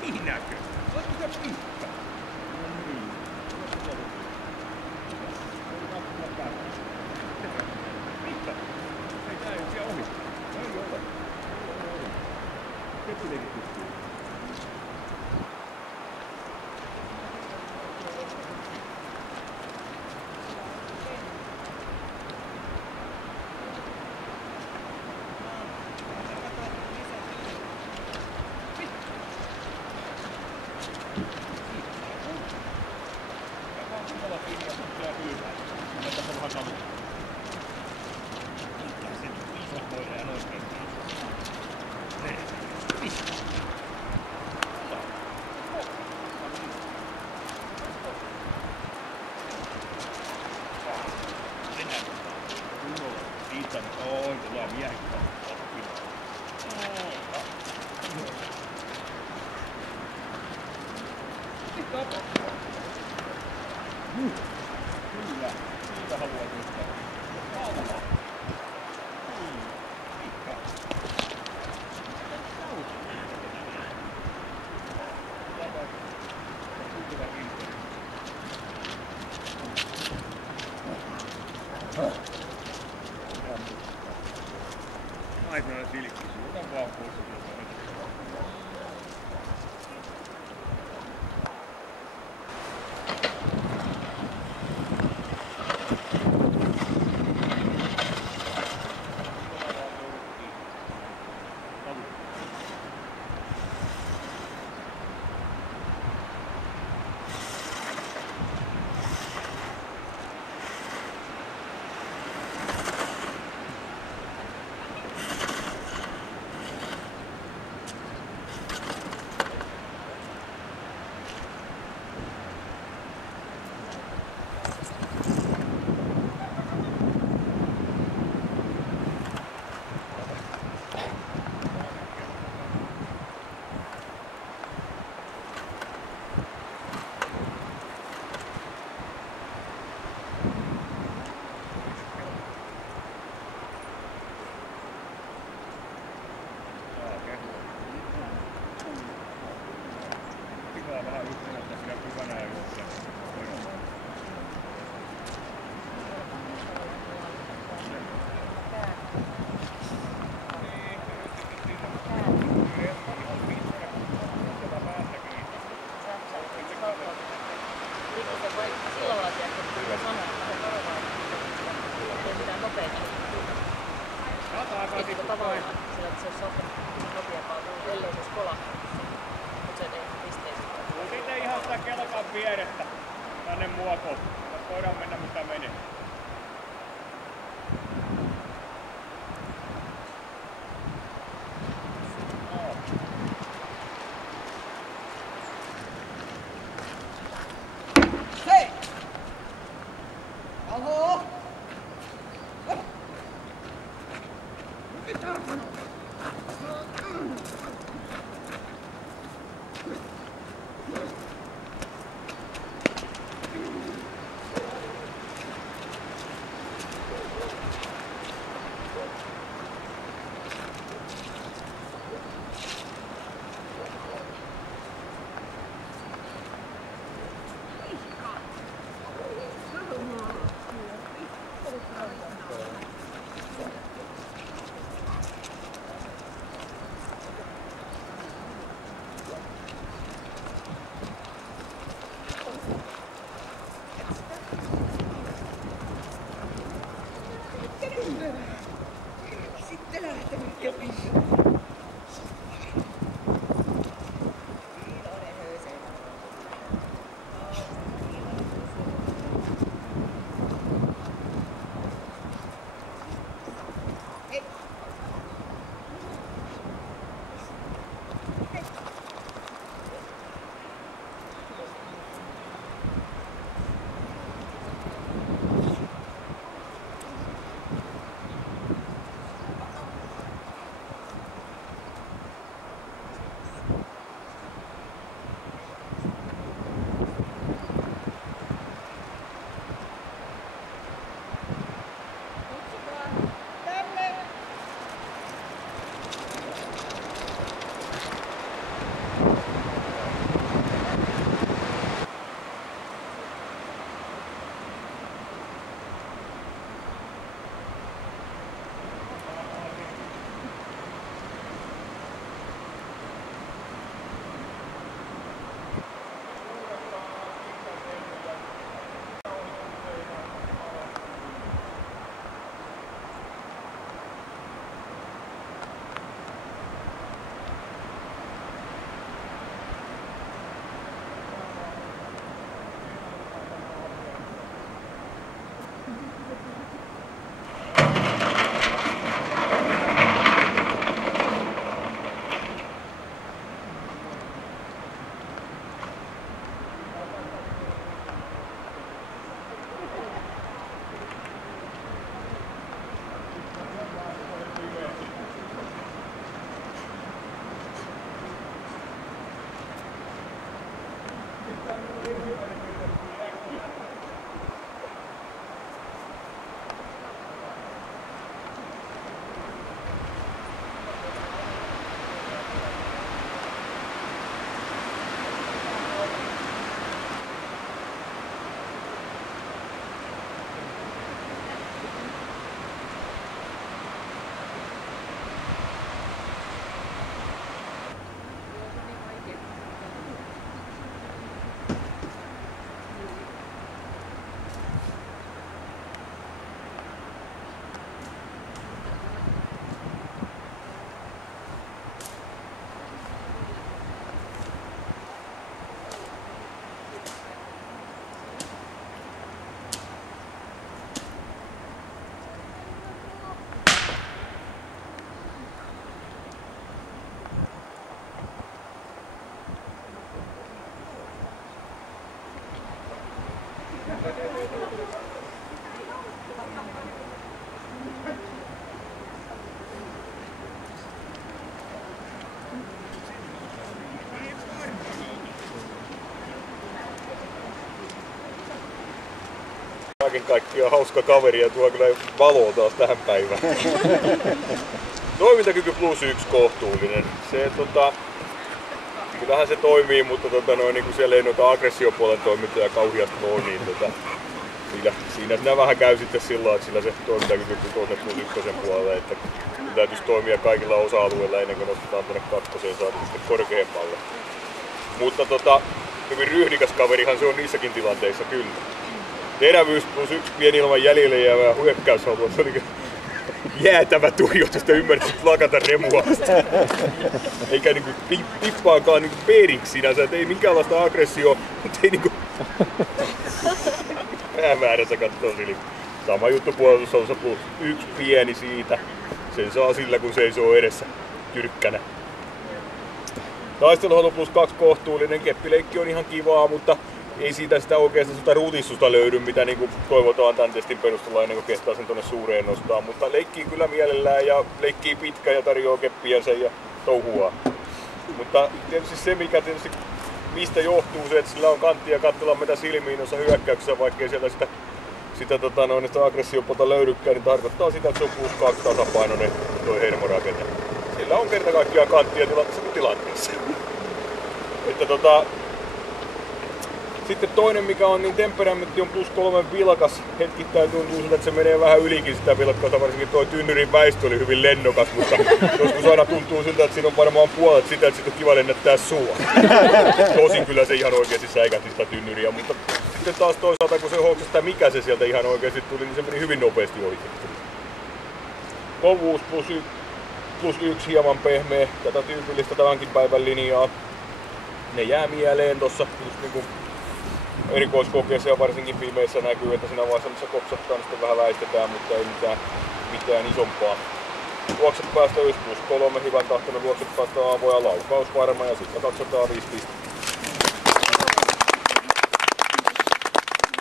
Siinäkö? Oletko se pikka? No niin. Pikka. Ei tää ei siellä ohi. Ei ole. Kettulekin pystyy. Kyllä, siitä haluan yhtään. Valtava. Pikka. Naisena silkkisi, joka vaan pois. Vähän yhtenä tässä hyvänä ja yhdessä. Siitä ihan sitä kelkan vierettä tänne muotoon. Voidaan mennä mitä menee. Hei! Alho! Mitä on? Kaiken kaikkiaan hauska kaveri ja tuo kyllä valoa taas tähän päivään. Toimintakyky +1 kohtuullinen. Se, kyllähän se toimii, mutta niin kun siellä ei noita aggressiopuolen toimintoja kauheasti ole, niin siinä vähän käy sitten sillä, että sillä se toimintakyky tuonne +1 puolelle, että täytyisi toimia kaikilla osa-alueilla ennen kuin nostetaan tuonne 2 saada sitten korkeammalle. Mutta hyvin ryhdikäs kaverihan se on niissäkin tilanteissa kyllä. Terävyys +1 pieni ilman jäljelle jäävää hyökkäyshalua, se oli jäätävä tuijotusta ymmärtänyt lakata remua. Eikä niinku tippaakaan niinku periksi sinänsä, et ei minkäänlaista aggressioa, mutta ei niinku päämääränsä kattoo sille. Sama juttu puolustusalussa +1 pieni siitä. Sen saa sillä kun seisoo edessä tyrkkänä. Taisteluhalu +2 kohtuullinen, keppileikki on ihan kivaa, mutta ei siitä sitä oikeastaan sitä rutissusta löydy, mitä niinku toivotaan tämän testin perusteella ennen kuin kestää sen tonne suureen nostaa. Mutta leikkii kyllä mielellään ja leikkii pitkä ja tarjoaa keppiänsä ja touhuaa. Mutta tietysti se, mistä johtuu se, että sillä on kanttia kattella mitä silmiin noissa hyökkäyksissä, vaikkei sieltä sitä aggressiopota löydykään, niin tarkoittaa sitä, että se on +2 tasapainoinen toi hermorakenne. Sillä on kerta kaikkiaan kanttia tilanteessa. Että sitten toinen mikä on, niin temperamentti on +3 vilkas. Hetkittäin tuntuu siltä, että se menee vähän ylikin sitä vilkkautta, varsinkin tuo tynnyrin väistö oli hyvin lennokas, mutta joskus aina tuntuu siltä, että siinä on varmaan puolet sitä, että siitä on kiva lennättää sua. Tosin kyllä se ihan oikeasti säikähti sitä tynnyriä, mutta sitten taas toisaalta kun se hoksasi mikä se sieltä ihan oikeasti tuli, niin se meni hyvin nopeasti ohi. Kovuus +1 1+1 hieman pehmeä, tätä tyypillistä tämänkin päivän linjaa. Ne jää mieleen tossa just niinku erikoiskokeessa ja varsinkin pimeissä näkyy, että siinä vaiheessa missä kopsahtaa, niin sitten vähän väistetään, mutta ei mitään isompaa. Luokset päästä 1+3, hyvän tahtoinen luokset päästä avoja, laukaus varma ja sitten katsotaan 5 pistettä.